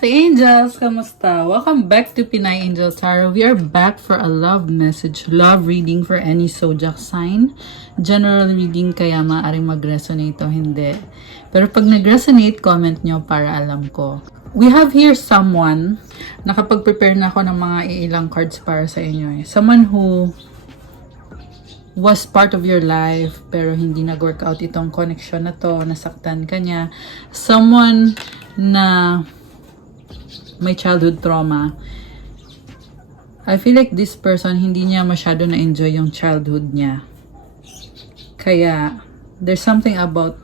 Angels! Kamusta? Welcome back to Pinay Angel Tarot. We are back for a love message, love reading for any zodiac sign. General reading kaya maaaring mag-resonate o hindi. Pero pag nag-resonate, comment nyo para alam ko. We have here someone, nakapag-prepare na ako ng mga ilang cards para sa inyo. Someone who was part of your life pero hindi nag-work out itong connection na to, nasaktan ka niya. Someone na may childhood trauma. I feel like this person, hindi niya masyado na-enjoy yung childhood niya. Kaya, there's something about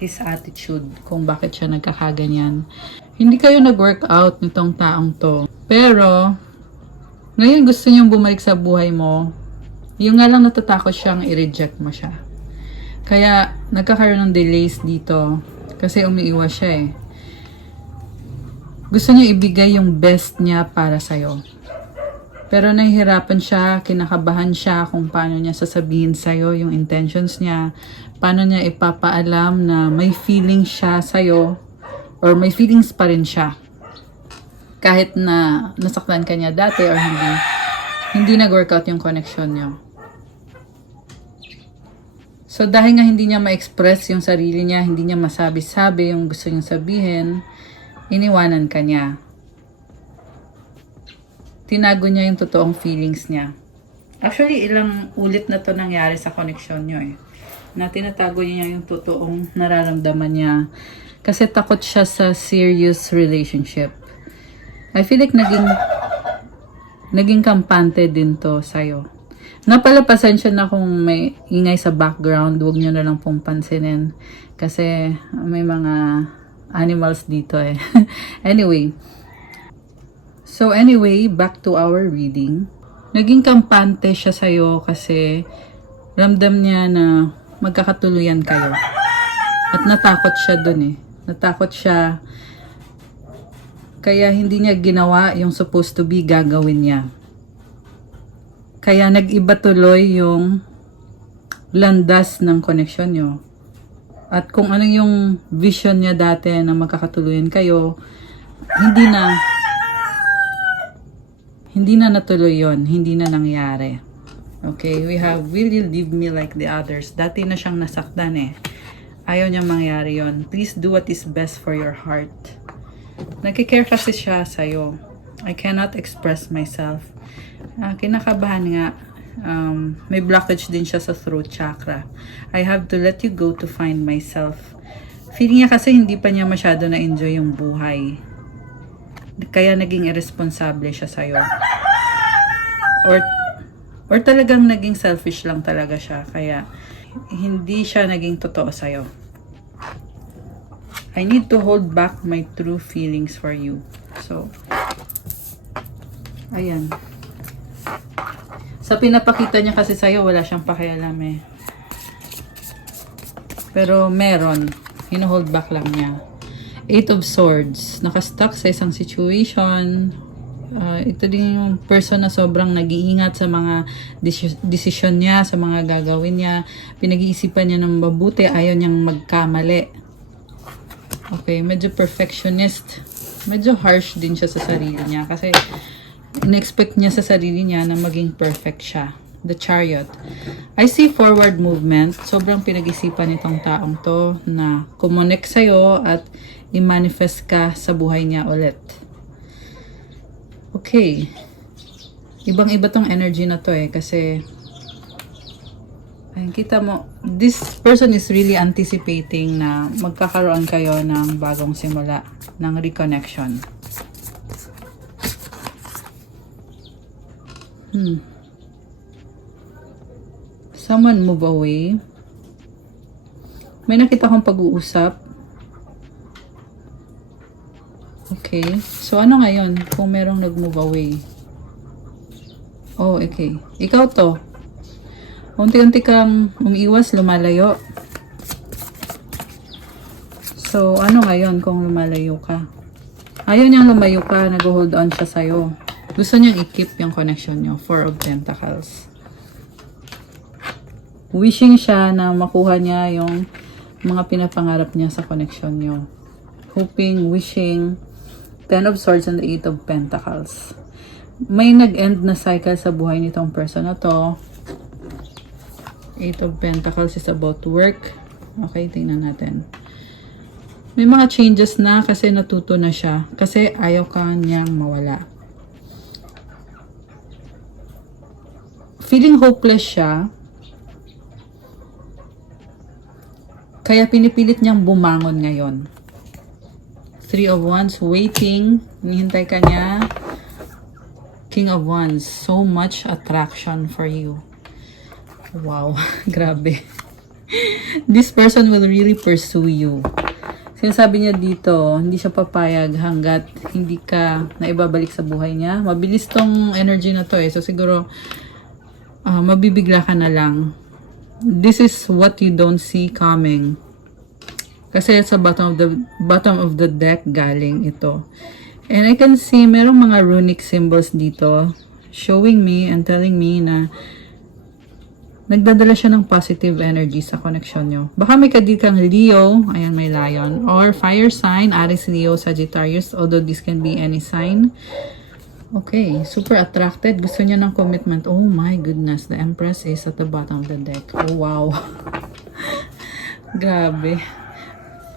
his attitude kung bakit siya nagkakaganyan. Hindi kayo nag-work out nitong taong to. Pero, ngayon gusto niyang bumalik sa buhay mo, yung nga lang natatakot siyang i-reject mo siya. Kaya, nagkakaroon ng delays dito kasi umiiwas siya eh. Gusto niya ibigay yung best niya para sa'yo. Pero nahihirapan siya, kinakabahan siya kung paano niya sasabihin sa'yo yung intentions niya, paano niya ipapaalam na may feelings siya sa'yo, or may feelings pa rin siya. Kahit na nasaktan ka niya dati or hindi nag-workout yung connection niyo. So dahil nga hindi niya ma-express yung sarili niya, hindi niya masabi-sabi yung gusto niyang sabihin, iniwanan ka niya. Tinago niya yung totoong feelings niya. Actually, ilang ulit na to nangyari sa connection niyo eh. Na tinatago niya yung totoong nararamdaman niya. Kasi takot siya sa serious relationship. I feel like naging kampante din to sa'yo. Napalapasan siya na kung may ingay sa background, huwag niyo na lang pong pansinin. Kasi may mga animals dito eh. Anyway. So anyway, back to our reading. Naging kampante siya sa'yo kasi ramdam niya na magkakatuluyan kayo. At natakot siya dun eh. Natakot siya. Kaya hindi niya ginawa yung supposed to be gagawin niya. Kaya nag-iba tuloy yung landas ng connection niyo. At kung ano yung vision niya dati na magkakatuluyan kayo, hindi na natuloy yon, hindi na nangyari. Okay, we have Will You Leave Me Like the Others. Dati na siyang nasaktan eh. Ayaw niyang mangyari yon. Please do what is best for your heart. Nagkikare kasi siya sa'yo. I cannot express myself. Kinakabahan nga. May blockage din siya sa throat chakra. I have to let you go to find myself. Feeling niya kasi hindi pa niya masyado na-enjoy yung buhay. Kaya naging irresponsible siya sa'yo. Or talagang naging selfish lang talaga siya. Kaya hindi siya naging totoo sa'yo. I need to hold back my true feelings for you. So, ayan. Sa pinapakita niya kasi sa'yo, wala siyang pakialam eh. Pero meron. Hino-hold back lang niya. 8 of Swords. Nakastuck sa isang situation. Ito din yung person na sobrang nag-iingat sa mga desisyon niya, sa mga gagawin niya. Pinag-iisipan niya ng mabuti. Ayaw niyang magkamali. Okay, medyo perfectionist. Medyo harsh din siya sa sarili niya. Kasi in-expect niya sa sarili niya na maging perfect siya. The Chariot. I see forward movement. Sobrang pinag-isipan nitong taong to na kumonek sa'yo at i-manifest ka sa buhay niya ulit. Okay. Ibang-iba tong energy na to eh. Kasi ayun, kita mo, this person is really anticipating na magkakaroon kayo ng bagong simula, ng reconnection. Someone move away. May nakita akong pag-uusap. Okay. So, ano ngayon kung merong nag-move away? Oh, okay. Ikaw to. Unti-unti kang umiiwas, lumalayo. So, ano ngayon kung lumalayo ka? Ayaw niyang lumayo ka, nag-hold on siya sa'yo. Gusto niyang i-keep yung connection niyo. 4 of Pentacles. Wishing siya na makuha niya yung mga pinapangarap niya sa connection niyo. Hoping, wishing Ten of Swords and the Eight of Pentacles. May nag-end na cycle sa buhay nitong person na to. Eight of Pentacles is about work. Okay, tingnan natin. May mga changes na kasi natuto na siya. Kasi ayaw ka niyang mawala. Feeling hopeless siya. Kaya pinipilit niyang bumangon ngayon. Three of Wands, waiting. Hinihintay ka niya. King of Wands, so much attraction for you. Wow, grabe. This person will really pursue you. Sinasabi niya dito, hindi siya papayag hanggat hindi ka naibabalik sa buhay niya. Mabilis tong energy na to eh. So siguro, mabibigla ka na lang. This is what you don't see coming. Kasi sa bottom of the deck galing ito. And I can see merong mga runic symbols dito showing me and telling me na nagdadala siya ng positive energy sa connection nyo. Baka may kadikang Leo, ayan may lion, or fire sign, Aries, Leo, Sagittarius, although this can be any sign. Okay, super attracted. Gusto niya ng commitment. Oh my goodness, the Empress is at the bottom of the deck. Oh wow. Grabe.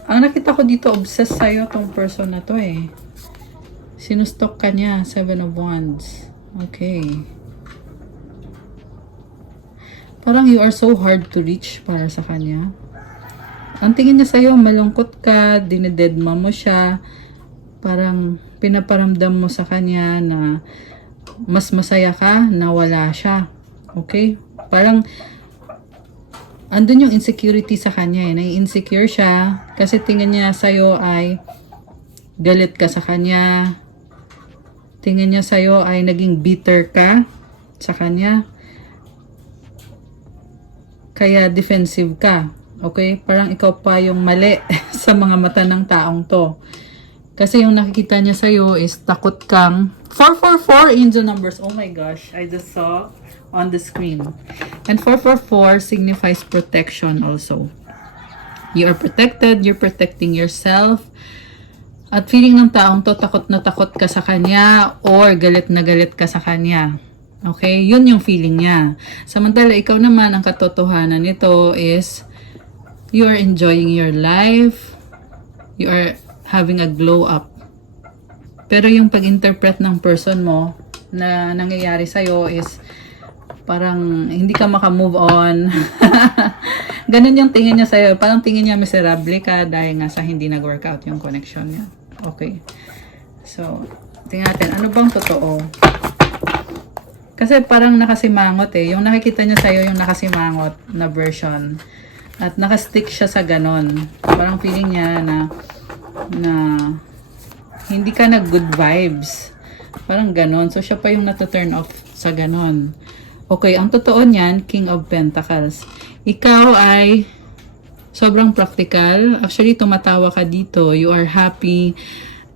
Ang nakita ko dito, obsessed sa'yo tong person na to eh. Sinustok ka niya, Seven of Wands. Okay. Parang you are so hard to reach para sa kanya. Ang tingin niya sa'yo, malungkot ka, dinededma mo siya. Parang pinaparamdam mo sa kanya na mas masaya ka na wala siya. Okay? Parang andun yung insecurity sa kanya eh. Nai-insecure siya kasi tingin niya sa'yo ay galit ka sa kanya. Tingin niya sa'yo ay naging bitter ka sa kanya. Kaya defensive ka. Okay? Parang ikaw pa yung mali sa mga mata ng taong to. Kasi yung nakikita niya sa'yo is takot kang 444 angel numbers. Oh my gosh. I just saw on the screen. And 444 signifies protection also. You are protected. You're protecting yourself. At feeling ng taong to, takot na takot ka sa kanya or galit na galit ka sa kanya. Okay? Yun yung feeling niya. Samantala, ikaw naman, ang katotohanan nito is you are enjoying your life. You are having a glow up. Pero yung pag-interpret ng person mo na nangyayari sa'yo is parang hindi ka makamove on. Ganun yung tingin niya sa'yo. Parang tingin niya miserable ka dahil nga sa hindi nag-workout yung connection niya. Okay. So, tingnan natin. Ano bang totoo? Kasi parang nakasimangot eh. Yung nakikita niya sa'yo, yung nakasimangot na version. At nakastick siya sa ganon. Parang feeling niya na hindi ka nag-good vibes. Parang ganon. So, siya pa yung nata-turn off sa ganon. Okay, ang totoo niyan, King of Pentacles. Ikaw ay sobrang practical. Actually, tumatawa ka dito. You are happy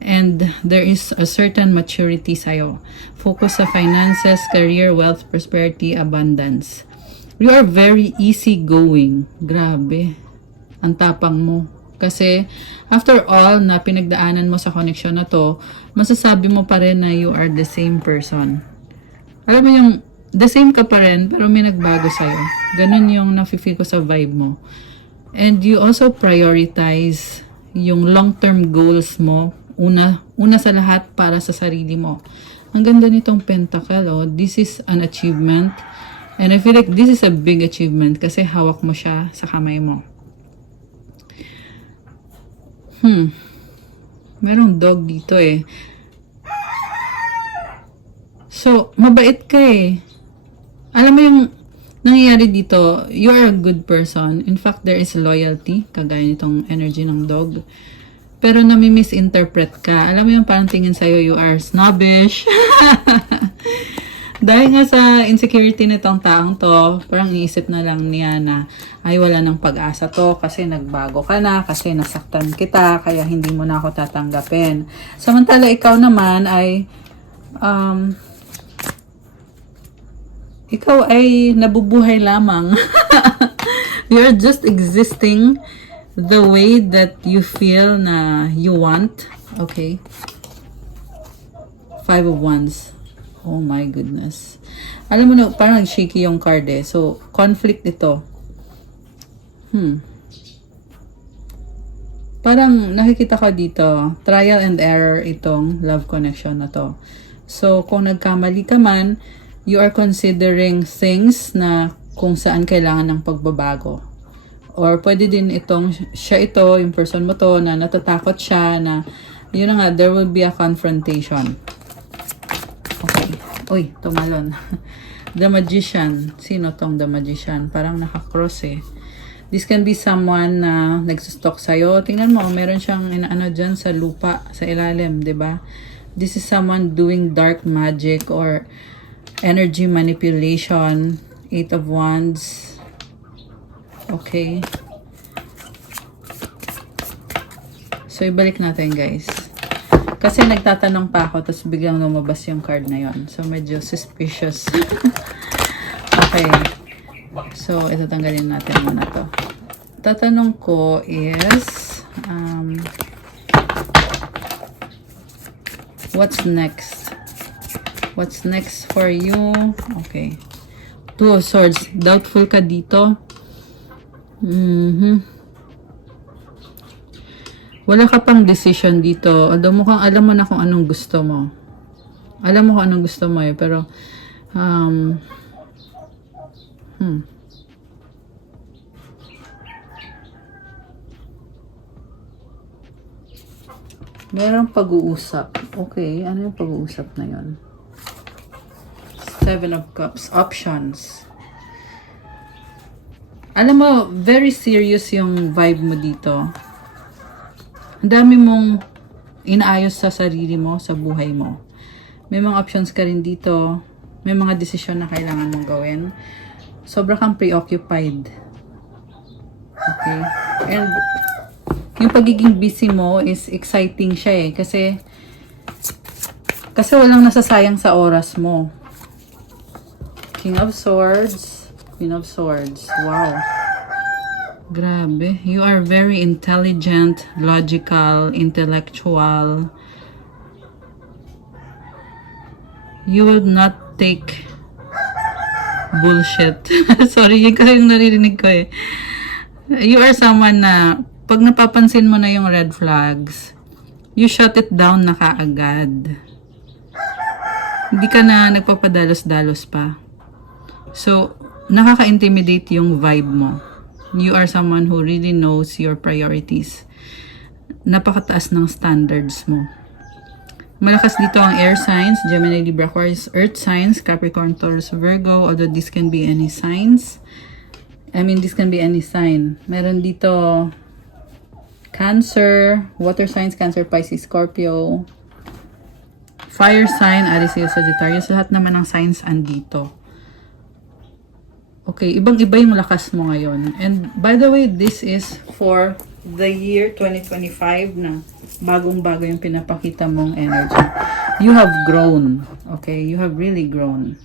and there is a certain maturity sa'yo. Focus sa finances, career, wealth, prosperity, abundance. You are very easygoing. Grabe. Ang tapang mo. Kasi, after all na pinagdaanan mo sa connection na to, masasabi mo pa rin na you are the same person. Alam mo yung, the same ka pa rin, pero may nagbago sa'yo. Ganun yung nafe-feel ko sa vibe mo. And you also prioritize yung long-term goals mo. Una sa lahat para sa sarili mo. Ang ganda nitong pentacle, oh. This is an achievement. And I feel like this is a big achievement kasi hawak mo siya sa kamay mo. Merong dog dito eh. So, mabait ka eh. Alam mo yung nangyayari dito, you are a good person. In fact, there is loyalty, kagaya nitong energy ng dog. Pero nami-misinterpret ka. Alam mo yung parang tingin sa'yo, you are snobbish. Dahil nga sa insecurity nitong taong to, parang iisip na lang niya na, ay wala ng pag-asa to kasi nagbago ka na, kasi nasaktan kita, kaya hindi mo na ako tatanggapin. Samantala ikaw naman ay, ikaw ay nabubuhay lamang. You're just existing the way that you feel na you want. Okay? Five of Wands. Oh my goodness. Alam mo na, parang shaky yung card eh. So, conflict ito. Parang nakikita ko dito, trial and error itong love connection na to. So, kung nagkamali ka man, you are considering things na kung saan kailangan ng pagbabago. Or pwede din itong, siya ito, yung person mo to, na natatakot siya, na, yun na nga, there will be a confrontation. Okay. Uy, tumalon. The Magician. Sino tong The Magician? Parang nakakross eh. This can be someone na nagsustalk sa'yo. Tingnan mo, meron siyang inaano dyan sa lupa, sa ilalim, 'di ba? This is someone doing dark magic or energy manipulation. Eight of Wands. Okay. So, ibalik natin, guys. Kasi nagtatanong pa ako, tapos biglang lumabas yung card na yon. So, medyo suspicious. Okay. So, ito tanggalin natin muna to. Tatanong ko is, what's next? What's next for you? Okay. Two of Swords. Doubtful ka dito. Wala ka pang decision dito. Although mukhang alam mo na kung anong gusto mo. Alam mo kung anong gusto mo eh. Pero, merong pag-uusap. Okay, ano yung pag-uusap na yun? Seven of Cups. Options. Alam mo, very serious yung vibe mo dito. Ang dami mong inaayos sa sarili mo, sa buhay mo. May mga options ka rin dito. May mga desisyon na kailangan mong gawin. Sobra kang preoccupied. Okay? And yung pagiging busy mo is exciting siya eh. Kasi walang nasasayang sa oras mo. King of Swords. Queen of Swords. Wow. Grabe. You are very intelligent, logical, intellectual. You will not take bullshit. Sorry, yun kasi yung naririnig ko eh. You are someone na pag napapansin mo na yung red flags, you shut it down na kaagad. Hindi ka na nagpapadalos-dalos pa. So, nakaka-intimidate yung vibe mo. You are someone who really knows your priorities. Napakataas ng standards mo. Malakas dito ang air signs, Gemini, Libra, Aquarius, earth signs, Capricorn, Taurus, Virgo, although this can be any signs. This can be any sign. Meron dito Cancer, water signs, Cancer, Pisces, Scorpio, fire sign, Aries, Leo, Sagittarius. Lahat naman ng signs andito. Okay, ibang-iba yung lakas mo ngayon. And by the way, this is for the year 2025 na bagong-bago yung pinapakita mong energy. You have grown. Okay, you have really grown.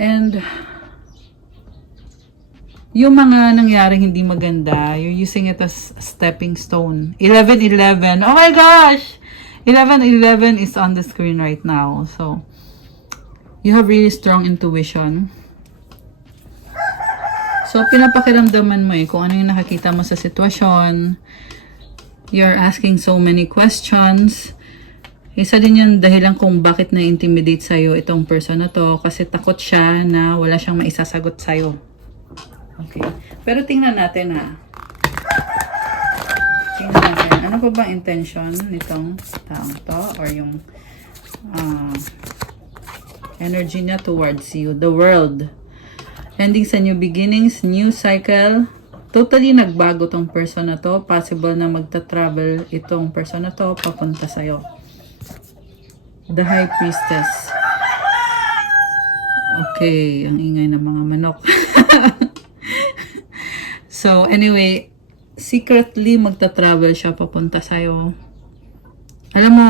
And yung mga nangyaring hindi maganda, you're using it as a stepping stone. 11-11. Oh my gosh! 11-11 is on the screen right now. So, you have really strong intuition. So, pinapakiramdaman mo eh kung ano yung nakakita mo sa sitwasyon. You're asking so many questions. Isa din yung dahilan kung bakit na-intimidate sa'yo itong person na to. Kasi takot siya na wala siyang maisasagot sa'yo. Okay. Pero tingnan natin ha. Tingnan natin. Ano pa ba intention nitong taong to? Or yung energy niya towards you. The world. Ending sa new beginnings, new cycle. Totally nagbago tong person na to. Possible na magta-travel itong person na to papunta sa'yo. The High Priestess. Okay. Ang ingay ng mga manok. So, anyway, secretly magta-travel siya papunta sa'yo. Alam mo,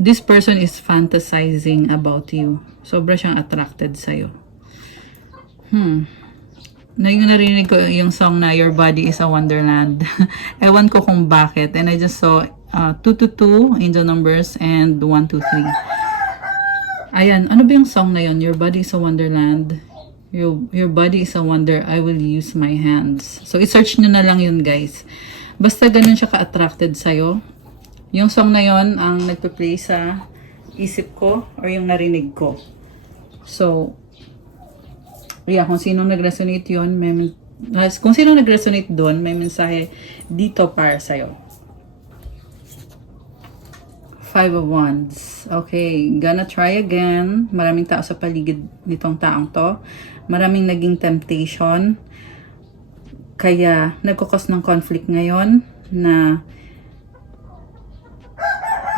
this person is fantasizing about you. Sobra siyang attracted sa'yo. Na yung narinig ko yung song na Your Body is a Wonderland. Ewan ko kung bakit. And I just saw 222, angel numbers, and 123. Ayan, ano ba yung song na yun? Your body is a wonderland. Your body is a wonder. I will use my hands. So, i-search nyo na lang yun, guys. Basta ganun siya ka-attracted sa'yo. Yung song na yun ang nagpe-play sa isip ko or yung narinig ko. So, yeah, kung sino nag-resonate yun, kung sino nag-resonate doon, may mensahe dito para sa'yo. 5 of Wands. Okay, gonna try again. Maraming tao sa paligid nitong taong to. Maraming naging temptation. Kaya, nagkukos ng conflict ngayon na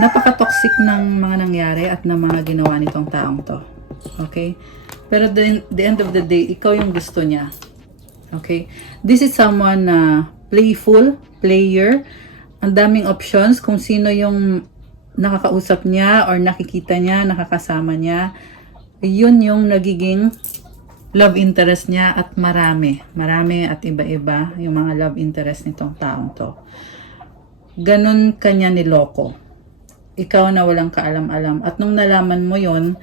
napaka-toxic ng mga nangyari at ng mga ginawa nitong taong to. Okay? Pero the end of the day, ikaw yung gusto niya. Okay? This is someone na playful, player. Ang daming options kung sino yung nakakausap niya or nakikita niya, nakakasama niya. Yun yung nagiging love interest niya at marami at iba-iba yung mga love interest nitong taong to. Ganun kanya niloko. Ikaw na walang kaalam-alam. At nung nalaman mo yun,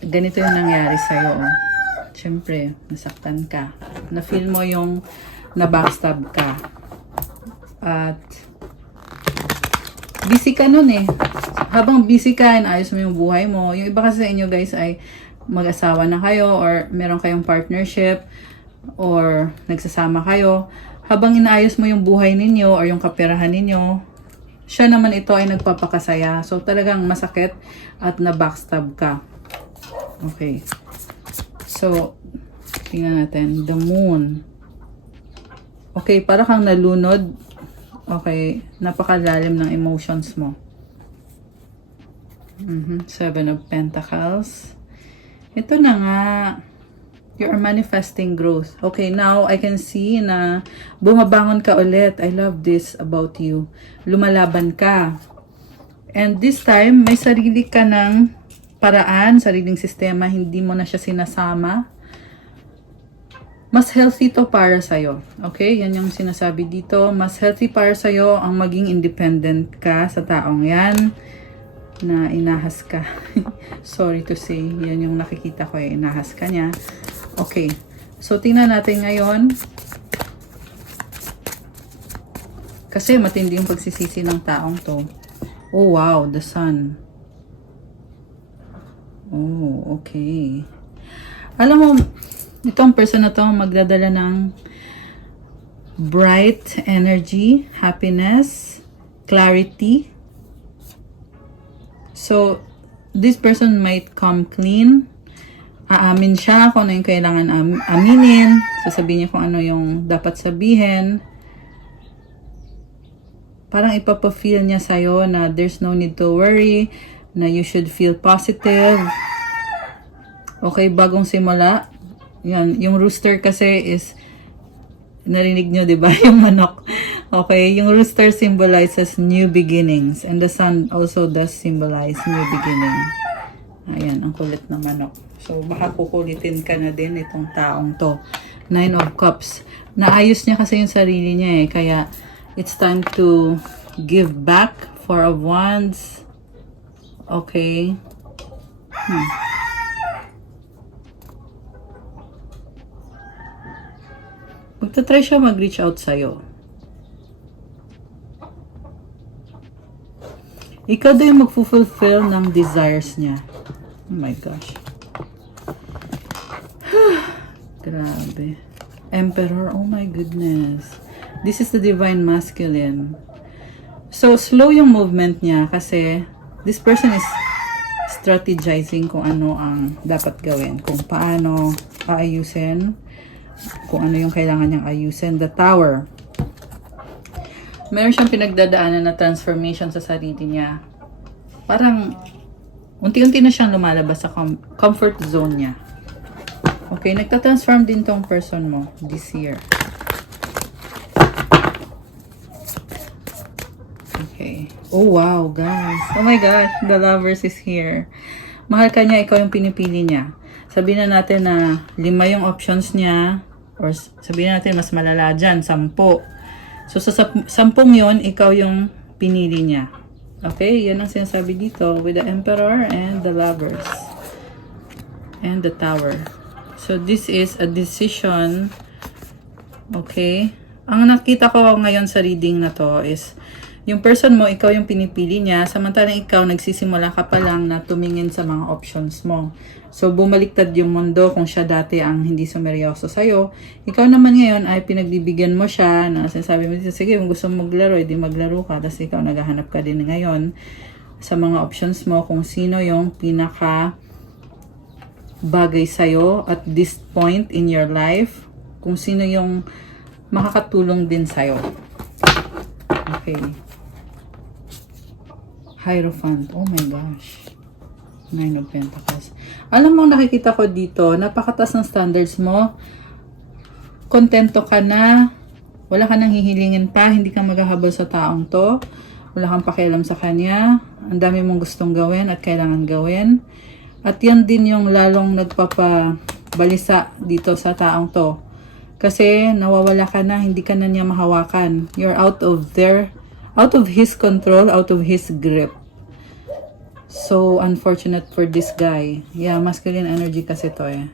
ganito yung nangyari sa'yo. Siyempre, nasaktan ka. Na-feel mo yung na-backstab ka. At busy ka nun eh. Habang busy ka, ayos mo yung buhay mo. Yung iba kasi sa inyo guys ay mag-asawa na kayo or meron kayong partnership or nagsasama kayo. Habang inaayos mo yung buhay ninyo or yung kaperahan ninyo, siya naman ito ay nagpapakasaya. So talagang masakit at na-backstab ka. Okay. So, tingnan natin. The Moon. Okay, para kang nalunod. Okay, napakalalim ng emotions mo. 7 of Pentacles. Ito na nga. You are manifesting growth. Okay, now I can see na bumabangon ka ulit. I love this about you. Lumalaban ka. And this time, may sarili ka ng paraan, sariling sistema. Hindi mo na siya sinasama. Mas healthy to para sa'yo. Okay? Yan yung sinasabi dito. Mas healthy para sa'yo ang maging independent ka sa taong yan na inahas ka. Sorry to say. Yan yung nakikita ko eh. Inahas ka niya. Okay. So, tingnan natin ngayon. Kasi matindi yung pagsisisi ng taong to. Oh, wow. The Sun. Oh, okay. Alam mo, itong person na to magdadala ng bright energy, happiness, clarity. So, this person might come clean. Aamin siya kung ano yung kailangan aminin. Sasabihin niya kung ano yung dapat sabihin. Parang ipapafeel niya sa'yo na there's no need to worry, na you should feel positive. Okay, bagong simula. Yan, yung rooster kasi is, narinig nyo, di ba? Yung manok. Okay, yung rooster symbolizes new beginnings. And the sun also does symbolize new beginning. Ayan, ang kulit ng manok. So, baka kukulitin ka na din itong taong to. 9 of Cups. Naayos niya kasi yung sarili niya eh. Kaya, it's time to give back. 4 of Wands. Okay. Magta-try siya mag-reach out sa'yo. Ikaw daw yung mag-fulfill ng desires niya. Oh my gosh. Grabe. Emperor, oh my goodness. This is the divine masculine. So, slow yung movement niya kasi this person is strategizing kung ano ang dapat gawin. Kung paano aayusin. Kung ano yung kailangan niyang ayusin. The Tower. Meron siyang pinagdadaanan na transformation sa sarili niya. Parang unti-unti na siyang lumalabas sa comfort zone niya. Okay, nagta-transform din tong person mo this year. Okay. Oh wow, guys. Oh my gosh, the Lovers is here. Mahal ka niya, ikaw yung pinipili niya. Sabihin na natin na 5 yung options niya. Or sabihin natin mas malala dyan, 10. So sa 10 yun, ikaw yung pinili niya. Okay, yan ang sinasabi dito with the Emperor and the Lovers and the Tower. So this is a decision. Okay, ang nakita ko ngayon sa reading na to is yung person mo, ikaw yung pinipili niya, samantalang ikaw nagsisimula ka pa lang na tumingin sa mga options mo. So bumaliktad yung mundo kung siya dati ang hindi sumeryoso sa'yo. Ikaw naman ngayon ay pinagbibigyan mo siya na sinasabi mo, sige, kung gusto mo maglaro, edi maglaro ka. Tapos ikaw naghahanap ka din ngayon sa mga options mo kung sino yung pinaka bagay sa'yo at this point in your life. Kung sino yung makakatulong din sa'yo. Okay. Hierophant. Oh my gosh. Nine of Pentacles. Alam mo, nakikita ko dito, napakataas ng standards mo. Kontento ka na. Wala ka nang hihilingin pa. Hindi ka maghahabol sa taong to. Wala kang pakialam sa kanya. Ang dami mong gustong gawin at kailangan gawin. At yan din yung lalong nagpapabalisa dito sa taong to. Kasi nawawala ka na, hindi ka na niya mahawakan. You're out of his control, out of his grip. So unfortunate for this guy. Yeah, masculine energy kasi to eh.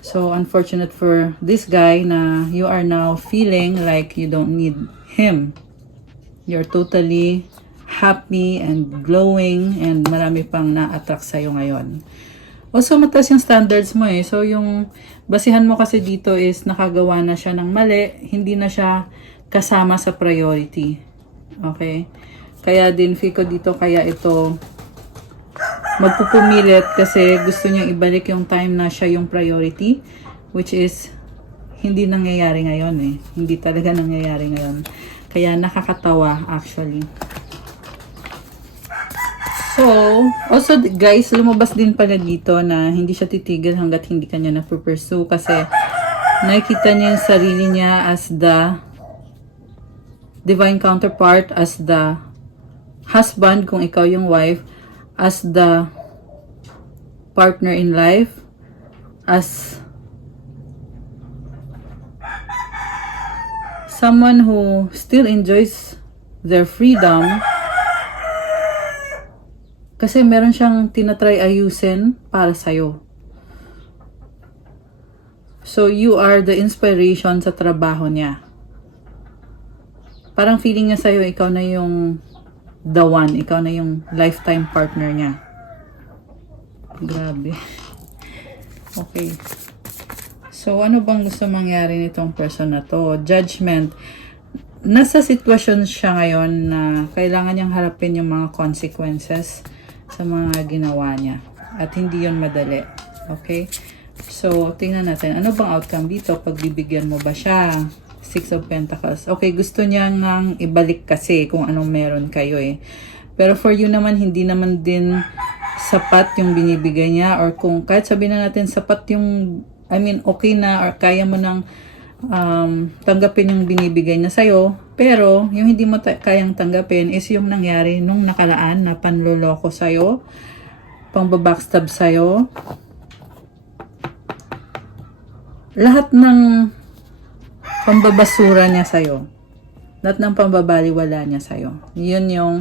So unfortunate for this guy na you are now feeling like you don't need him. You're totally happy and glowing and marami pang na-attract sa'yo ngayon. Also, mataas yung standards mo eh. So, yung basihan mo kasi dito is nakagawa na siya ng mali, hindi na siya kasama sa priority. Okay? Kaya din, feel ko dito, kaya ito magpupumilit kasi gusto niyang ibalik yung time na siya yung priority, which is hindi nangyayari ngayon eh. Hindi talaga nangyayari ngayon. Kaya nakakatawa actually. So, also guys, lumabas din pala dito na hindi siya titigil hanggat hindi kanya na-pursue kasi nakikita niya yung sarili niya as the divine counterpart, as the husband kung ikaw yung wife, as the partner in life, as someone who still enjoys their freedom. Kasi meron siyang tinatry ayusin para sa'yo. So, you are the inspiration sa trabaho niya. Parang feeling niya sa'yo, ikaw na yung the one. Ikaw na yung lifetime partner niya. Grabe. Okay. So, ano bang gusto mangyari nitong person na to? Judgment. Nasa sitwasyon siya ngayon na kailangan niyang harapin yung mga consequences sa mga ginawa niya. At hindi yon madali. Okay? So, tingnan natin. Ano bang outcome dito? Pagbibigyan mo ba siya? Six of Pentacles. Okay, gusto niya ngang ibalik kasi kung anong meron kayo eh. Pero for you naman, hindi naman din sapat yung binibigay niya. Or kung kahit sabihin na natin sapat yung, I mean, okay na or kaya mo nang tanggapin yung binibigay niya sa'yo, pero yung hindi mo kayang tanggapin is yung nangyari nung nakaraan na panloloko sa'yo, pangbabackstab sa'yo, lahat ng pambabasura niya sa'yo, lahat ng pambabaliwala niya sa'yo. Yun yung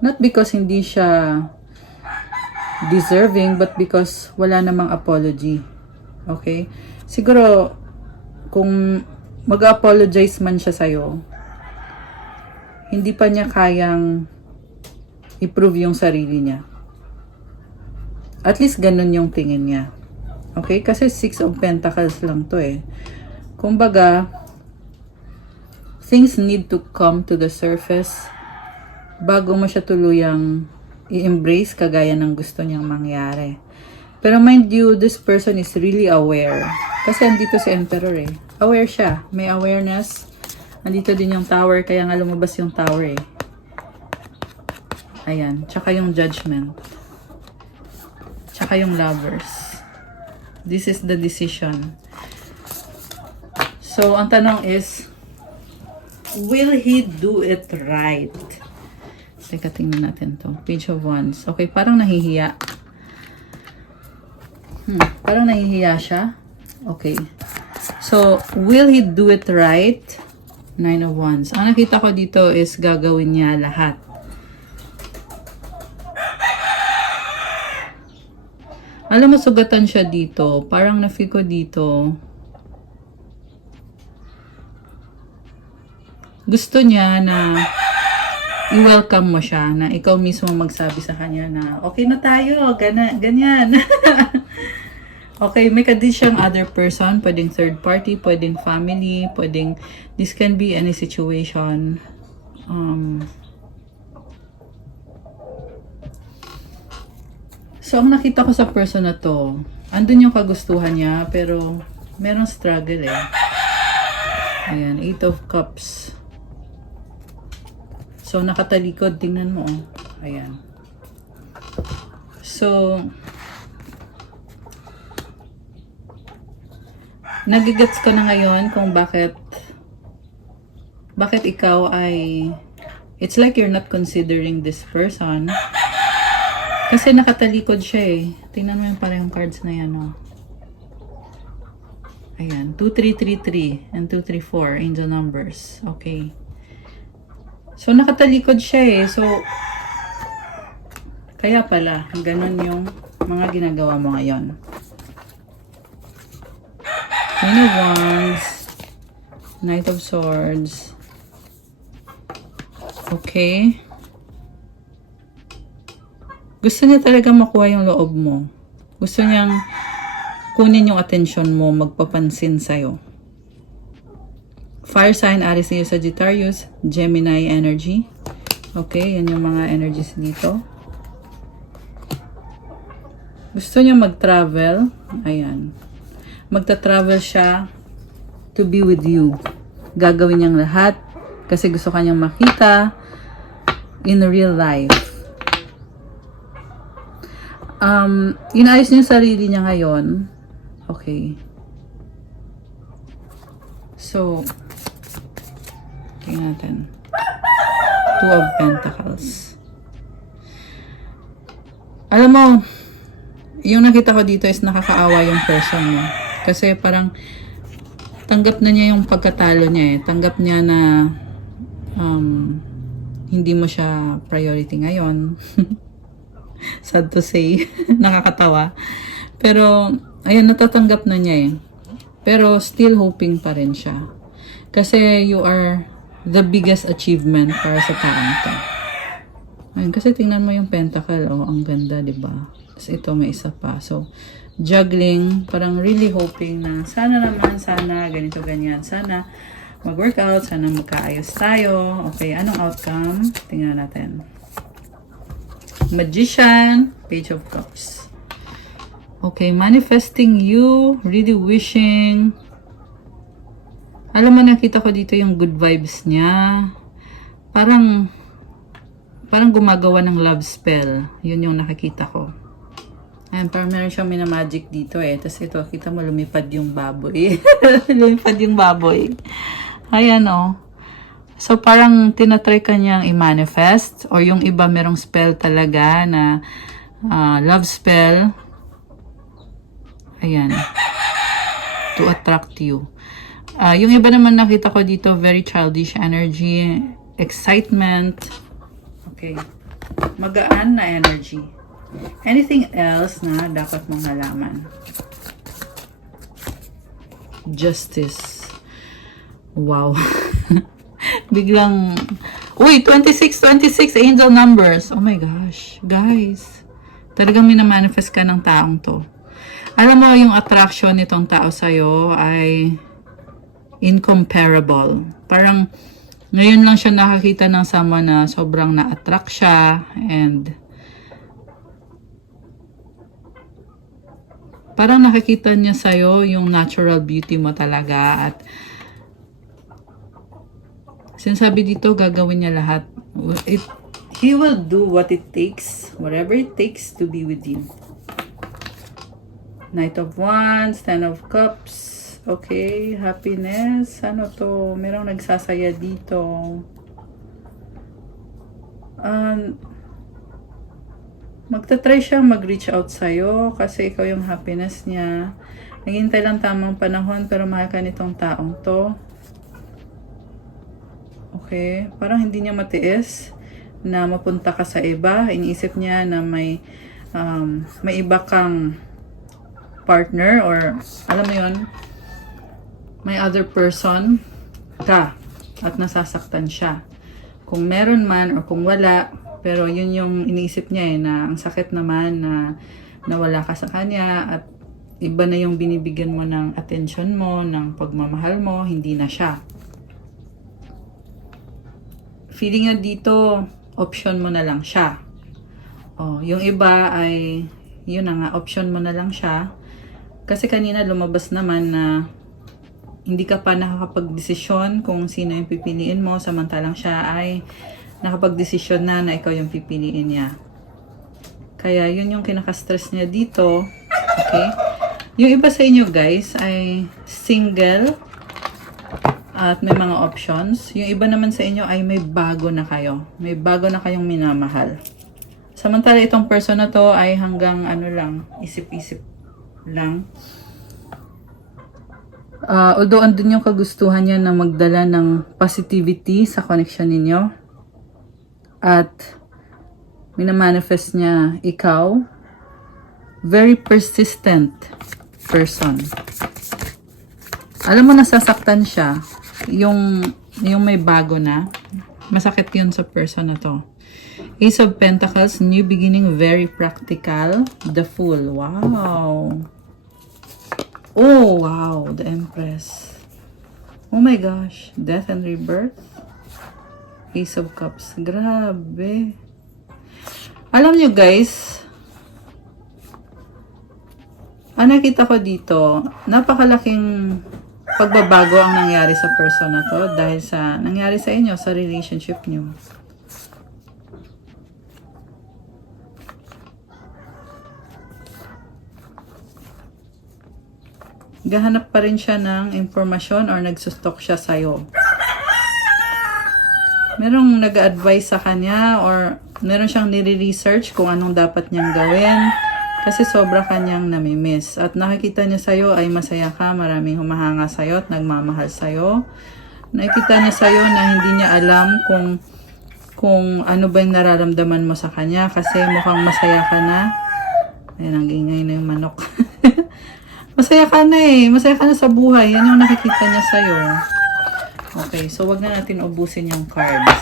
not because hindi siya deserving, but because wala namang apology. Okay? Siguro, kung mag-apologize man siya sa'yo, hindi pa niya kayang i-prove yung sarili niya. At least ganun yung tingin niya. Okay? Kasi Six of Pentacles lang to eh. Kumbaga, things need to come to the surface bago mo siya tuluyang i-embrace kagaya ng gusto niyang mangyari. Pero mind you, this person is really aware. Kasi andito si Emperor eh. Aware siya. May awareness. Andito din yung Tower. Kaya nga lumabas yung Tower eh. Ayan. Tsaka yung Judgment. Tsaka yung Lovers. This is the decision. So, ang tanong is, will he do it right? Teka, tingnan natin to. Page of Wands. Okay, parang nahihiya. Parang nahihiya siya. Okay. So, will he do it right? Nine of Wands. Ang nakita ko dito is gagawin niya lahat. Alam mo, sugatan siya dito. Parang na-feel ko dito. Gusto niya na i-welcome mo siya. Na ikaw mismo magsabi sa kanya na, okay na tayo. Ganyan. Okay, may kadis siyang other person. Pwedeng third party, pwedeng family, pwedeng, this can be any situation. So, ang nakita ko sa person na to, andun yung kagustuhan niya, pero merong struggle eh. Ayan, 8 of Cups. So, nakatalikod, tingnan mo. Ayan. So, nagigets ko na ngayon kung bakit ikaw ay, it's like you're not considering this person. Kasi nakatalikod siya eh. Tingnan mo yung parehong cards na yan, oh. Ayan, 2333 and 234 angel numbers. Okay. So, nakatalikod siya eh. So, kaya pala, ganun yung mga ginagawa mo ngayon. Queen of Wands, Knight of Swords. Okay. Gusto niya talaga makuha yung loob mo. Gusto niyang kunin yung attention mo, magpapansin sa'yo. Fire sign, Aries, Leo, Sagittarius, Gemini energy. Okay, yan yung mga energies dito. Gusto niya mag-travel. Ayan. Magta-travel siya to be with you. Gagawin niyang lahat kasi gusto kanyang makita in real life. Inayos niya yung sarili niya ngayon. Okay. So, tingnan natin. 2 of Pentacles. Alam mo, yung nakita ko dito is nakakaawa yung person mo. Kasi parang tanggap na niya yung pagkatalo niya eh. Tanggap niya na hindi mo siya priority ngayon. Sad to say. Nakakatawa. Pero, ayan, natatanggap na niya eh. Pero, still hoping pa rin siya. Kasi, you are the biggest achievement para sa taong to. Ayun, kasi tingnan mo yung pentacle. Oh, ang ganda, diba? Tapos ito, may isa pa. So, juggling. Parang really hoping na sana naman, sana, ganito, ganyan. Sana mag-workout. Sana magkaayos tayo. Okay, anong outcome? Tingnan natin. Magician, Page of Cups. Okay, manifesting you, really wishing. Alam mo, nakita ko dito yung good vibes niya. Parang gumagawa ng love spell. Yun yung nakikita ko. Ayan, parang meron siyang minamagic dito eh. Tapos ito, kita mo, lumipad yung baboy. Lumipad yung baboy. Ayan oh. So, parang tinatry ka niyang i-manifest or yung iba merong spell talaga na love spell. Ayan. To attract you. Yung iba naman nakita ko dito, very childish energy, excitement. Okay. Magaan na energy. Anything else na dapat mong halaman? Justice. Wow. Biglang, uy, 26 angel numbers. Oh my gosh, guys. Talagang minamanifest ka ng taong to. Alam mo, yung attraction nitong tao sa'yo ay incomparable. Parang, ngayon lang siya nakakita ng sama na sobrang na-attract siya and parang nakikita niya sa'yo yung natural beauty mo talaga at sinasabi dito, gagawin niya lahat. He will do what it takes, whatever it takes to be with you. Knight of Wands, Ten of Cups. Okay, happiness. Ano to? Merong nagsasaya dito. Magta-try siya mag-reach out sa'yo kasi ikaw yung happiness niya. Naghintay lang tamang panahon pero mahal ka nitong taong to. Okay? Parang hindi niya matiis na mapunta ka sa iba. Iniisip niya na may iba kang partner or alam mo yun, may other person ka at nasasaktan siya. Kung meron man or kung wala, pero yun yung iniisip niya na ang sakit naman na nawala ka sa kanya at iba na yung binibigyan mo ng attention mo, ng pagmamahal mo, hindi na siya. Feeling niya dito, option mo na lang siya. Yung iba ay, yun na nga, option mo na lang siya. Kasi kanina lumabas naman na hindi ka pa nakakapag-desisyon kung sino yung pipiliin mo, samantalang siya ay nakapag-desisyon na ikaw yung pipiliin niya. Kaya yun yung kinaka-stress niya dito. Okay? Yung iba sa inyo guys ay single at may mga options. Yung iba naman sa inyo ay may bago na kayo. May bago na kayong minamahal. Samantala itong person na to ay hanggang ano lang, isip-isip lang. Although andun yung kagustuhan niya na magdala ng positivity sa connection ninyo at minamanifest niya ikaw, very persistent person. Alam mo nasasaktan siya yung may bago na, masakit yun sa person na to. Ace of Pentacles, new beginning, very practical. The Fool, wow. Oh, wow. The Empress. Oh my gosh. Death and Rebirth. Ace of Cups. Grabe. Alam nyo guys, ang nakita ko dito, napakalaking pagbabago ang nangyari sa person na to dahil sa nangyari sa inyo, sa relationship nyo. Gahanap pa rin siya ng impormasyon or nagsustok siya sa'yo. Merong nag-advise sa kanya or meron siyang nire-research kung anong dapat niyang gawin kasi sobra kanyang namimiss. At nakikita niya sa'yo ay masaya ka, maraming humahanga sa'yo at nagmamahal sa'yo. Nakikita niya sa'yo na hindi niya alam kung ano ba yung nararamdaman mo sa kanya kasi mukhang masaya ka na. Ayan, ang ingay na yung manok. Masaya ka na masaya ka na sa buhay. Yan yung nakikita niya sa'yo. Okay, so wag na natin ubusin yung cards.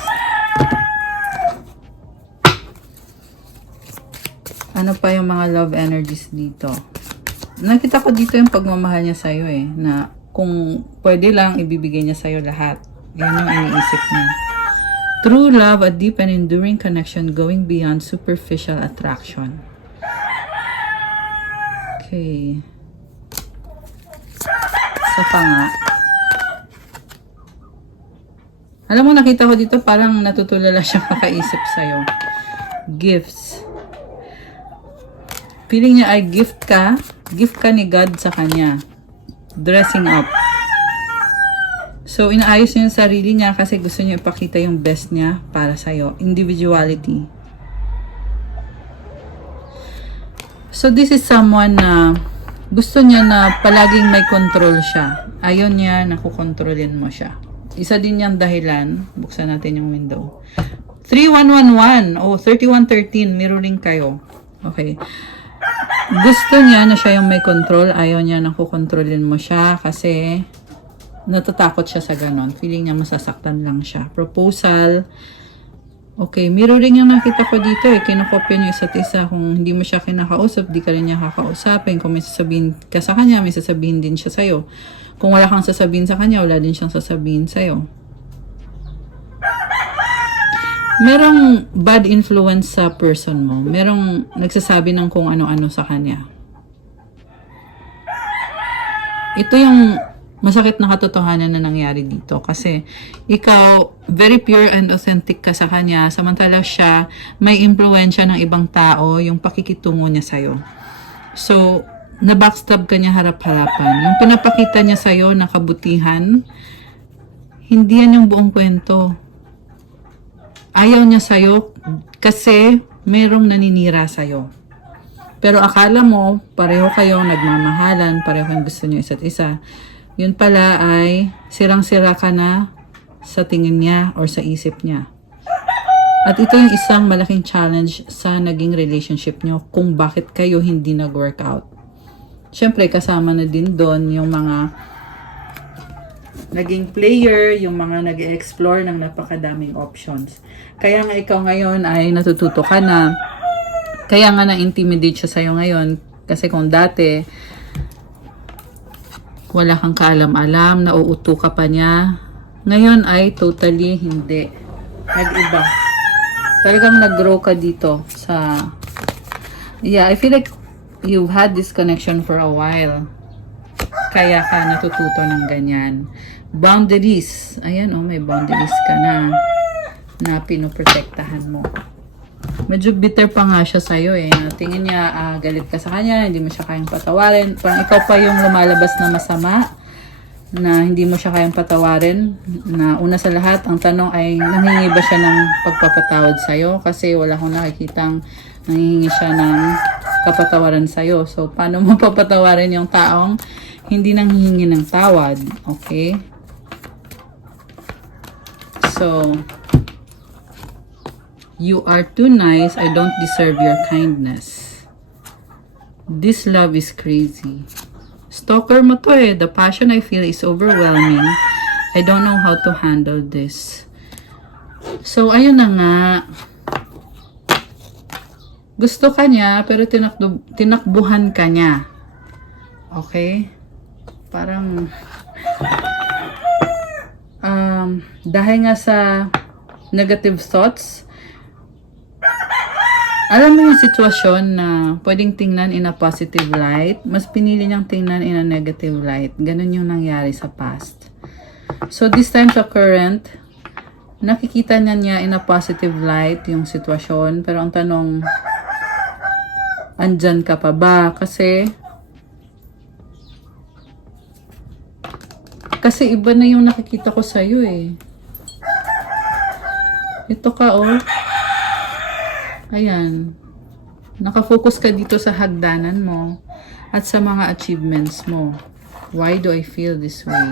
Ano pa yung mga love energies dito? Nakita ko dito yung pagmamahal niya sa'yo na kung pwede lang, ibibigay niya sa'yo lahat. Yan yung iniisip niya. True love, a deep and enduring connection going beyond superficial attraction. Okay. Sa nga. Alam mo, nakita ko dito parang natutulala siya kakaisip sa'yo. Gifts. Feeling niya ay gift ka ni God sa kanya. Dressing up. So, inaayos niya yung sarili niya kasi gusto niya ipakita yung best niya para sa'yo. Individuality. So, this is someone na gusto niya na palaging may control siya. Ayaw niya na kukontrolin mo siya. Isa din yung dahilan. Buksan natin yung window. 3111 o 3113. Mirroring kayo. Okay. Gusto niya na siya yung may control. Ayaw niya na kukontrolin mo siya kasi natatakot siya sa ganon. Feeling niya masasaktan lang siya. Proposal. Okay, mirroring yung nakita ko dito kinakopya niyo isa't isa. Kung hindi mo siya kinakausap, di ka rin niya kakausapin. Kung may sasabihin ka sa kanya, may sasabihin din siya sa'yo. Kung wala kang sasabihin sa kanya, wala din siyang sasabihin sa'yo. Merong bad influence sa person mo. Merong nagsasabi ng kung ano-ano sa kanya. Ito yung masakit na katotohanan na nangyari dito. Kasi ikaw, very pure and authentic ka sa kanya. Samantala siya, may impluensya ng ibang tao yung pakikitungo niya sa'yo. So, na-backstab ka niya harap-harapan. Yung pinapakita niya sa'yo na kabutihan, hindi yan yung buong kwento. Ayaw niya sa'yo kasi merong naninira sa'yo. Pero akala mo, pareho kayong nagmamahalan, pareho kayong gusto niyo isa't isa. Yun pala ay sirang-sira ka na sa tingin niya or sa isip niya. At ito yung isang malaking challenge sa naging relationship nyo kung bakit kayo hindi nag-workout. Siyempre, kasama na din doon yung mga naging player, yung mga nag-explore ng napakadaming options. Kaya nga ikaw ngayon ay natututo ka na. Kaya nga na-intimidate siya sa'yo ngayon. Kasi kung dati, wala kang kaalam-alam, nauuto ka pa niya. Ngayon ay totally hindi. Nag-iba. Talagang nag-grow ka dito sa... Yeah, I feel like you've had this connection for a while. Kaya ka natututo ng ganyan. Boundaries. Ayan, oh, may boundaries ka na pinoprotektahan mo. Medyo bitter pa nga siya sa'yo eh. Tingin niya, galit ka sa kanya, hindi mo siya kayang patawarin. Parang ikaw pa yung lumalabas na masama, na hindi mo siya kayang patawarin. Na una sa lahat, ang tanong ay, nanghingi ba siya ng pagpapatawad sa'yo? Kasi wala akong nakikitang nanghingi siya ng kapatawaran sa'yo. So, paano mo papatawarin yung taong hindi nanghihingi ng tawad? Okay? So, you are too nice. I don't deserve your kindness. This love is crazy. Stalker mo to eh. The passion I feel is overwhelming. I don't know how to handle this. So, ayun na nga. Gusto ka niya, pero tinakbuhan ka niya. Okay? Parang, dahil nga sa negative thoughts, alam mo yung sitwasyon na pwedeng tingnan in a positive light, mas pinili niyang tingnan in a negative light. Ganun yung nangyari sa past. So, this time sa current, nakikita niya in a positive light yung sitwasyon. Pero ang tanong, andyan ka pa ba? Kasi iba na yung nakikita ko sa'yo eh. Ito ka oh. Ayan. Nakafocus ka dito sa hagdanan mo at sa mga achievements mo. Why do I feel this way?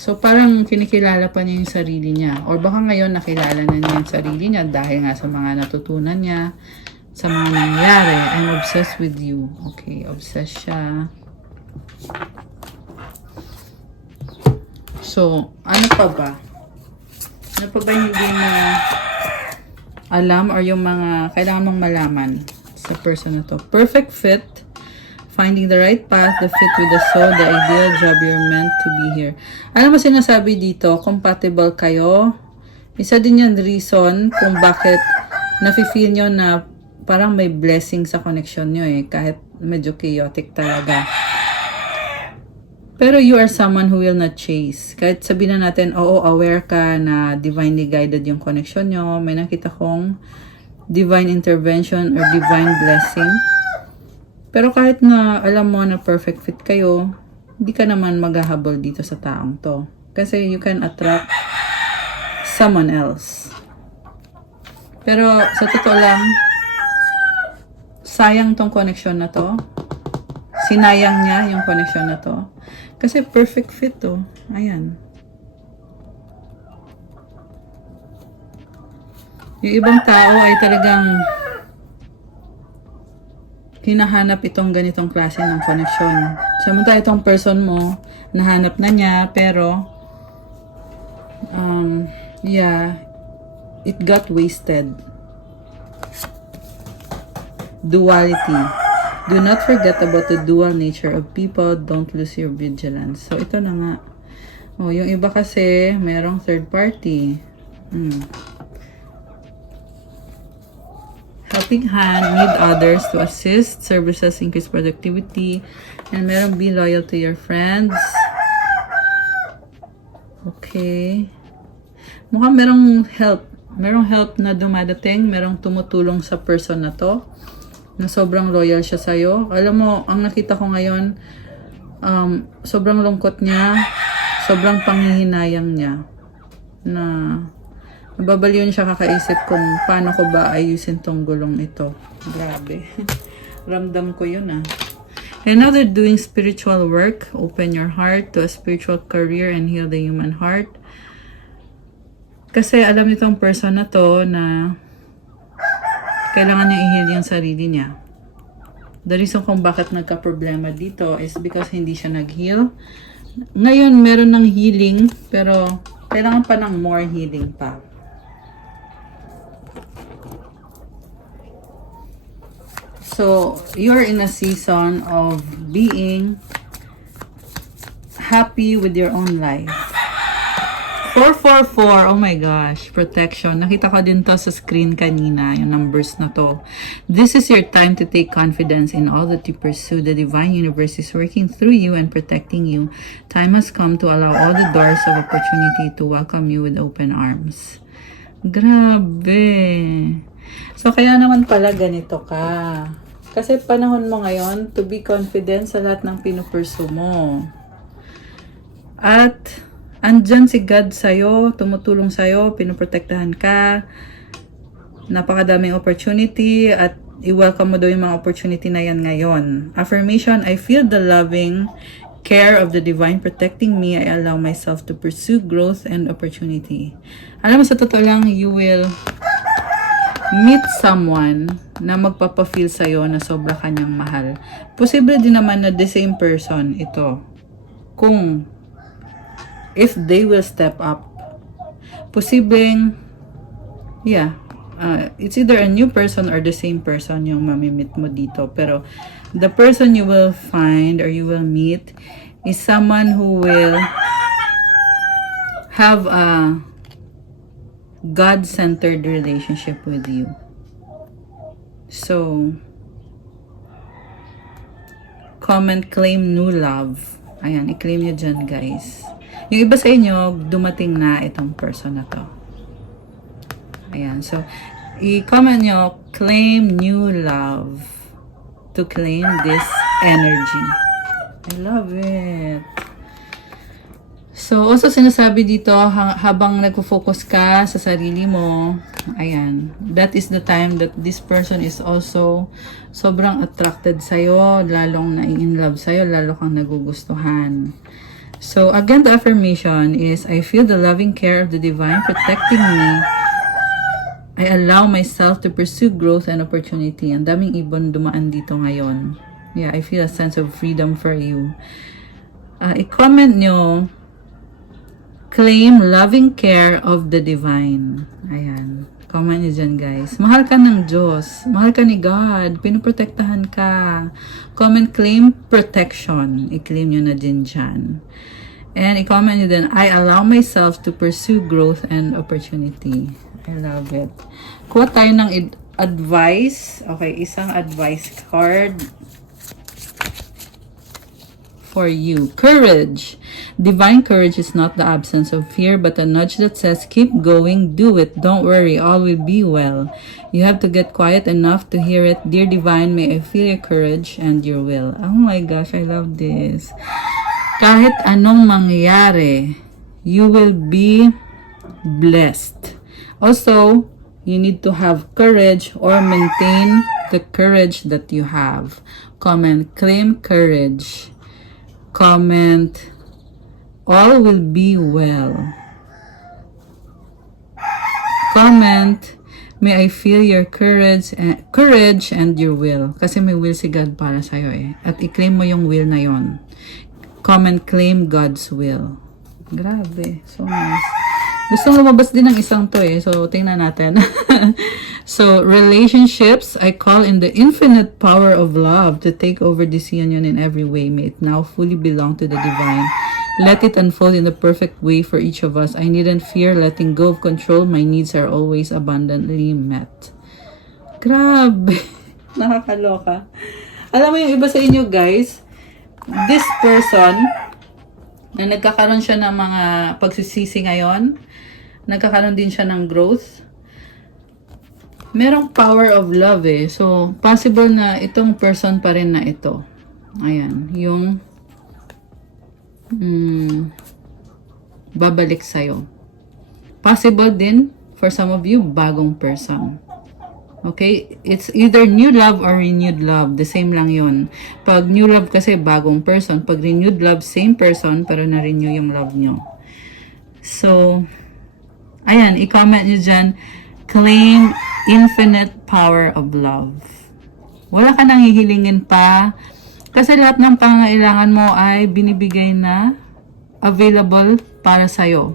So, parang kinikilala pa niya yung sarili niya. Or baka ngayon nakilala na niya yung sarili niya dahil nga sa mga natutunan niya, sa mga nangyari. I'm obsessed with you. Okay, obsessed siya. So, ano pa ba? Ano pa ba hindi mo alam or yung mga kailangan mong malaman sa person na to? Perfect fit. Finding the right path, the fit with the soul, the ideal job you're meant to be here. Ano ba sinasabi dito? Compatible kayo. Isa din yan reason kung bakit nafe-feel nyo na parang may blessing sa connection nyo eh. Kahit medyo chaotic talaga. Pero you are someone who will not chase. Kahit sabihin na natin, oo, aware ka na divinely guided yung connection nyo. May nakita kong divine intervention or divine blessing. Pero kahit na alam mo na perfect fit kayo, hindi ka naman maghahabol dito sa taong to. Kasi you can attract someone else. Pero sa totoo lang, sayang tong connection na to. Sinayang niya yung connection na to. Kasi perfect fit to. Ayan. Yung ibang tao ay talagang hinahanap itong ganitong klase ng connection. Samantala itong person mo, nahanap na niya, pero yeah, it got wasted. Duality. Do not forget about the dual nature of people. Don't lose your vigilance. So, ito na nga. Oh, yung iba kasi, merong third party. Helping hand, need others to assist, services, increase productivity, and merong be loyal to your friends. Okay. Mukhang merong help. Merong help na dumadating, merong tumutulong sa person na to, na sobrang loyal siya sa'yo. Alam mo, ang nakita ko ngayon, sobrang lungkot niya, sobrang panghihinayang niya, na nababaliw siya kakaisip kung paano ko ba ayusin tong gulong ito. Grabe. Ramdam ko yun ah. And now they're doing spiritual work. Open your heart to a spiritual career and heal the human heart. Kasi alam nitong person na to na kailangan niya i-heal yung sarili niya. The reason kung bakit nagka-problema dito is because hindi siya nag-heal. Ngayon, meron ng healing, pero kailangan pa ng more healing pa. So, you're in a season of being happy with your own life. 444, oh my gosh, protection. Nakita ko din to sa screen kanina, yung numbers na to. This is your time to take confidence in all that you pursue. The divine universe is working through you and protecting you. Time has come to allow all the doors of opportunity to welcome you with open arms. Grabe. So, kaya naman pala ganito ka. Kasi panahon mo ngayon to be confident sa lahat ng pinupursu mo. At andyan si God sa'yo, tumutulong sa'yo, pinuprotektahan ka, napakadaming opportunity, at i-welcome mo daw yung mga opportunity na yan ngayon. Affirmation, I feel the loving care of the divine protecting me. I allow myself to pursue growth and opportunity. Alam mo, sa totoo lang, you will meet someone na magpapafeel sa'yo na sobra kanyang mahal. Posible din naman na the same person ito. Kung if they will step up, posibleng, it's either a new person or the same person yung mamimit mo dito. Pero the person you will find or you will meet is someone who will have a God-centered relationship with you. So, comment, claim new love. Ayan, i-claim nyo dyan, guys. Yung iba sa inyo, dumating na itong person na to. Ayan. So, i-comment nyo, claim new love to claim this energy. I love it. So, also sinasabi dito, habang nagpo-focus ka sa sarili mo, ayan, that is the time that this person is also sobrang attracted sa'yo, lalong na-in-love sa'yo, lalo kang nagugustuhan. So, again, the affirmation is, I feel the loving care of the divine protecting me. I allow myself to pursue growth and opportunity. Ang daming ibon dumaan dito ngayon. Yeah, I feel a sense of freedom for you. I-comment nyo, claim loving care of the divine. Ayan. Comment nyo dyan, guys. Mahal ka ng Diyos. Mahal ka ni God. Pinuprotektahan ka. Comment, claim protection. I-claim nyo na din dyan. And i-comment nyo din, I allow myself to pursue growth and opportunity. I love it. Kuha tayo ng advice. Okay, isang advice card for you. Courage. Divine courage is not the absence of fear, but a nudge that says, keep going, do it, don't worry, all will be well. You have to get quiet enough to hear it. Dear Divine, may I feel your courage and your will. Oh my gosh, I love this. Kahit anong mangyari, you will be blessed. Also, you need to have courage or maintain the courage that you have. Comment, claim courage. Comment, all will be well. Comment, may I feel your courage and your will. Kasi may will si God para sa'yo eh. At i-claim mo yung will na yon. Comment, claim God's will. Grabe, so nice. Gusto lumabas din ng isang to eh. So, tingnan natin. So, relationships, I call in the infinite power of love to take over this union in every way. May it now fully belong to the divine. Let it unfold in the perfect way for each of us. I needn't fear letting go of control. My needs are always abundantly met. Grabe. Nakakaloka. Alam mo yung iba sa inyo, guys, this person, na nagkakaroon siya ng mga pagsisisi ngayon, nagkakaroon din siya ng growth, merong power of love eh. So, possible na itong person pa rin na ito. Ayan, yung babalik sa'yo. Possible din, for some of you, bagong person. Okay? It's either new love or renewed love. The same lang yun. Pag new love kasi, bagong person. Pag renewed love, same person, pero na-renew yung love nyo. So, ayan, i-comment nyo dyan, claim infinite power of love. Wala ka nang hihilingin pa. Kasi lahat ng pangangailangan mo ay binibigay na available para sa'yo.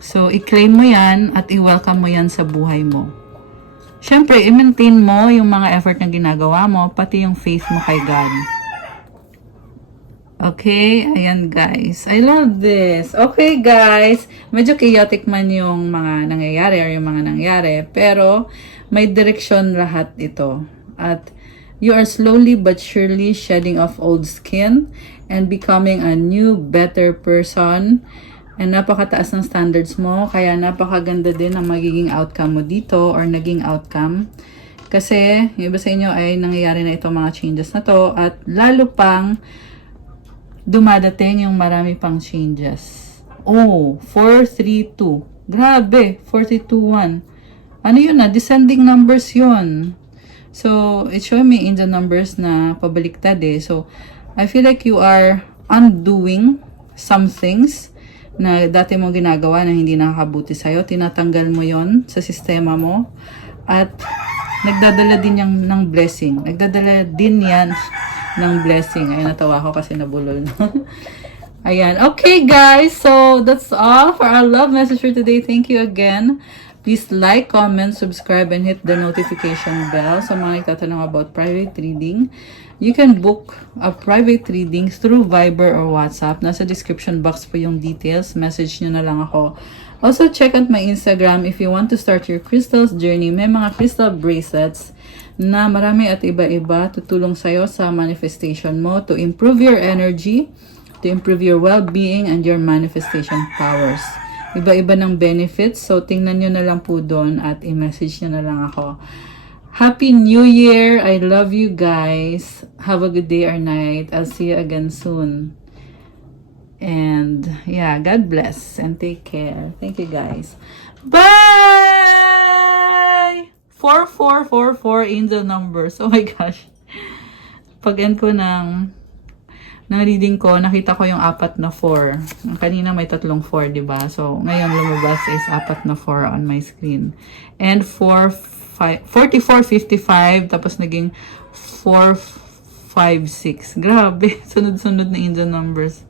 So, i-claim mo yan at i-welcome mo yan sa buhay mo. Siyempre, i-maintain mo yung mga effort na ginagawa mo, pati yung faith mo kay God. Okay? Ayan, guys. I love this. Okay, guys. Medyo chaotic man yung mga nangyayari or yung mga nangyari, pero may direksyon lahat ito. At you are slowly but surely shedding off old skin and becoming a new, better person. And napakataas ng standards mo, kaya napakaganda din ang magiging outcome mo dito or naging outcome. Kasi, yung iba sa inyo ay nangyayari na itong mga changes na to at lalo pang dumadating yung marami pang changes. Oh, 432. Grabe, 421. Ano yun na? Descending numbers yun. So, it's showing me in the numbers na pabaliktad eh. So, I feel like you are undoing some things na dati mo ginagawa na hindi nakakabuti sa'yo. Tinatanggal mo yon sa sistema mo. At nagdadala din yan ng blessing. Nagdadala din yan ng blessing. Ayun, natawa ko kasi nabulol. Ayan. Okay, guys. So, that's all for our love message for today. Thank you again. Please like, comment, subscribe, and hit the notification bell. Sa mga nagtatanong about private reading, you can book a private reading through Viber or WhatsApp. Nasa description box po yung details. Message nyo na lang ako. Also, check out my Instagram if you want to start your crystals journey. May mga crystal bracelets na marami at iba-iba tutulong sa'yo sa manifestation mo to improve your energy, to improve your well-being, and your manifestation powers. Iba-iba ng benefits. So, tingnan nyo na lang po doon at i-message nyo na lang ako. Happy New Year! I love you guys. Have a good day or night. I'll see you again soon. And yeah, God bless and take care. Thank you guys. Bye! 4444 angel numbers. Oh my gosh. Pag end ko ng reading ko, nakita ko yung 4 na 4. Kanina may 3 4, diba? So, ngayon lumabas is 4 na 4 on my screen. And 4455, tapos naging 456. Grabe, sunod-sunod na angel numbers.